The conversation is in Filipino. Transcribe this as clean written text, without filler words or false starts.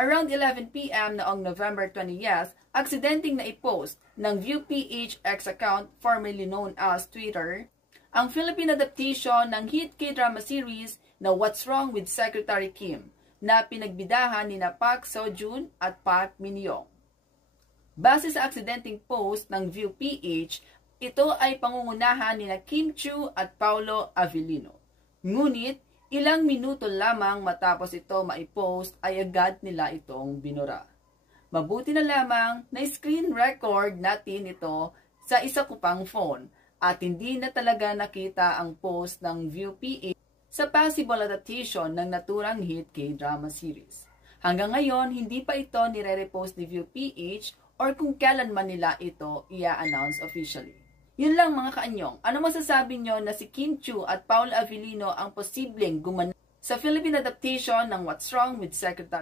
Around 11 p.m. noong November 20, aksidenteng na i-post ng ViewPH X account, formerly known as Twitter, ang Philippine adaptation ng hit K-drama series na What's Wrong with Secretary Kim na pinagbidahan ni Park Seo-joon at Park Min-young. Base sa aksidenteng post ng ViewPH, ito ay pangungunahan ni Kim Chiu at Paolo Avellino. Ngunit, ilang minuto lamang matapos ito maipost ay agad nila itong binura. Mabuti na lamang na screen record natin ito sa isa ko pang phone at hindi na talaga nakita ang post ng ViewPH sa possible adaptation ng naturang hit K-drama series. Hanggang ngayon, hindi pa ito nire-repost ni ViewPH or kung kailan man nila ito i-announce officially. Yun lang mga kaanyong, ano masasabi nyo na si Kim Chiu at Paolo Avellino ang posibleng gumanap sa Philippine adaptation ng What's Wrong with Secretary